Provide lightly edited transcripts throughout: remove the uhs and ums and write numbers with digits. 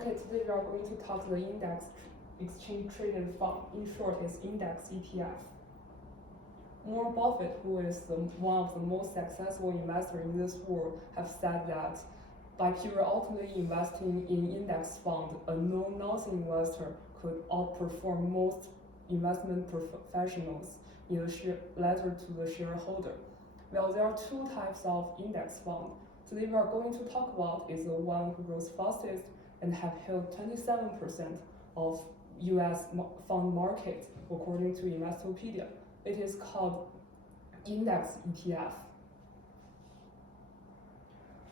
Okay, today we are going to talk the index exchange traded fund. In short, is Index ETF. Warren Buffett, who is one of the most successful investors in this world, have said that by periodically investing in index fund, a know-nothing investor could outperform most investment professionals in the letter to the shareholder. Well, there are two types of index fund. Today we are going to talk about is the one who grows fastest and have held 27% of US fund market according to Investopedia. It is called Index ETF.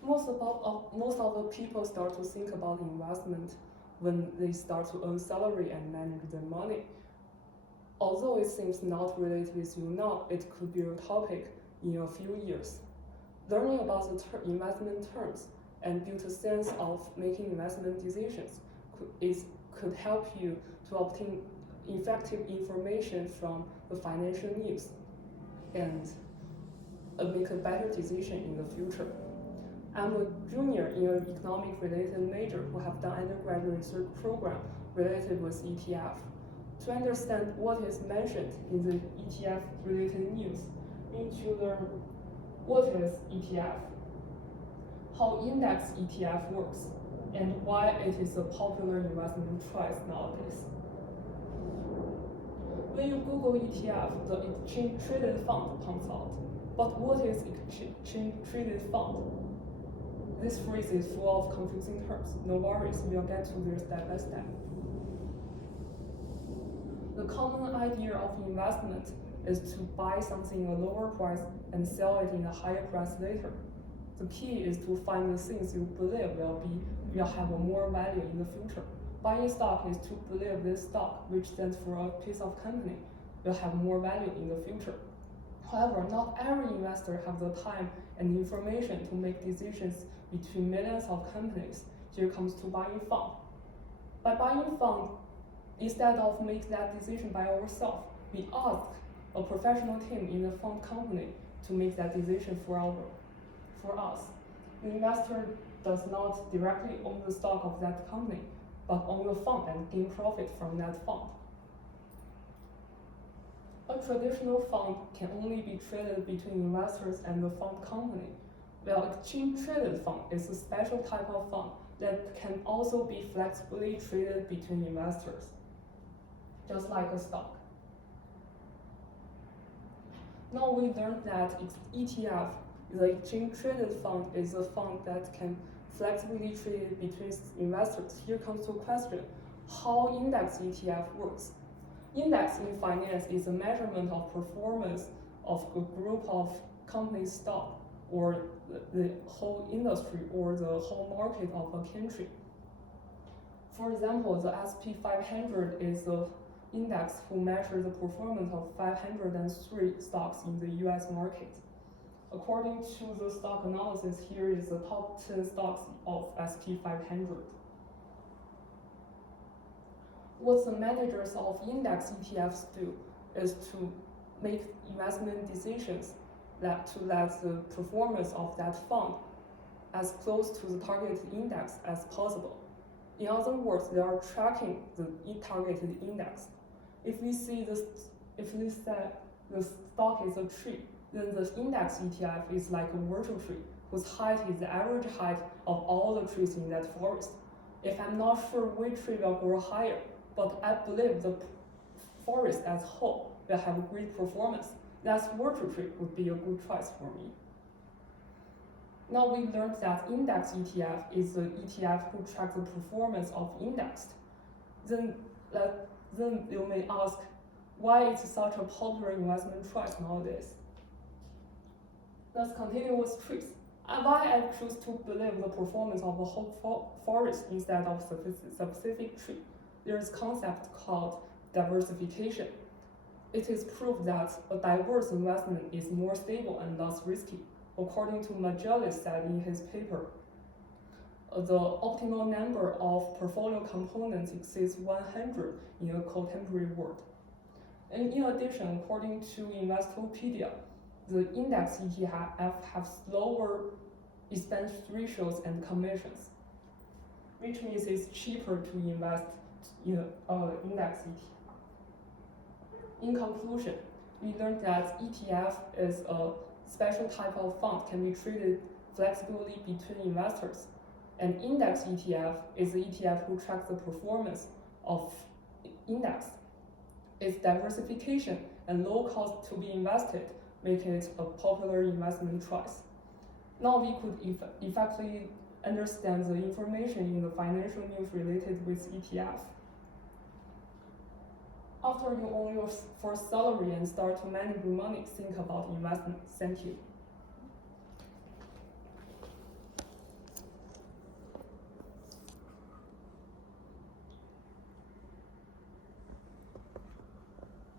Most of the people start to think about investment when they start to earn salary and manage their money. Although it seems not related with you now, it could be a topic in a few years. Learning about the investment terms and build a sense of making investment decisions could help you to obtain effective information from the financial news and make a better decision in the future. I'm a junior in an economic-related major who have done undergraduate research program related with ETF. To understand what is mentioned in the ETF-related news, we need to learn what is ETF, how index ETF works, and why it is a popular investment choice nowadays. When you Google ETF, the exchange traded fund comes out. But what is exchange traded fund? This phrase is full of confusing terms. No worries, we'll get to this step by step. The common idea of investment is to buy something at a lower price and sell it in a higher price later. The key is to find the things you believe will have a more value in the future. Buying stock is to believe this stock, which stands for a piece of company, will have more value in the future. However, not every investor has the time and information to make decisions between millions of companies. Here comes to buying fund. By buying fund, instead of make that decision by ourselves, we ask a professional team in the fund company to make that decision for us. The investor does not directly own the stock of that company, but own the fund and gain profit from that fund. A traditional fund can only be traded between investors and the fund company, while exchange traded fund is a special type of fund that can also be flexibly traded between investors, just like a stock. Now we learned that ETF, the exchange traded fund, is a fund that can flexibly trade between investors. Here comes to a question: how index ETF works? Index in finance is a measurement of performance of a group of companies' stock, or the whole industry, or the whole market of a country. For example, the S&P 500 is an index who measures the performance of 503 stocks in the US market. According to the stock analysis, here is the top 10 stocks of S&P 500. What the managers of index ETFs do is to make investment decisions to let the performance of that fund as close to the targeted index as possible. In other words, they are tracking the targeted index. If we say the stock is a tree, then the index ETF is like a virtual tree whose height is the average height of all the trees in that forest. If I'm not sure which tree will grow higher, but I believe the forest as a whole will have a great performance, that virtual tree would be a good choice for me. Now we learned that index ETF is the ETF who tracks the performance of indexed. Then you may ask, why it's such a popular investment choice nowadays? Let's continue with trees. Why I choose to believe the performance of the whole forest instead of specific tree? There's a concept called diversification. It is proved that a diverse investment is more stable and less risky. According to Miljan said in his paper, the optimal number of portfolio components exceeds 100 in a contemporary world. And in addition, according to Investopedia, the index ETF have lower expense ratios and commissions. which means it's cheaper to invest in index ETF. In conclusion, we learned that ETF is a special type of fund can be traded flexibly between investors. And index ETF is the ETF who tracks the performance of index. Its diversification and low cost to be invested make it a popular investment choice. Now we could effectively understand the information in the financial news related with ETF. After you own your first salary and start to manage your money, think about investment. Thank you.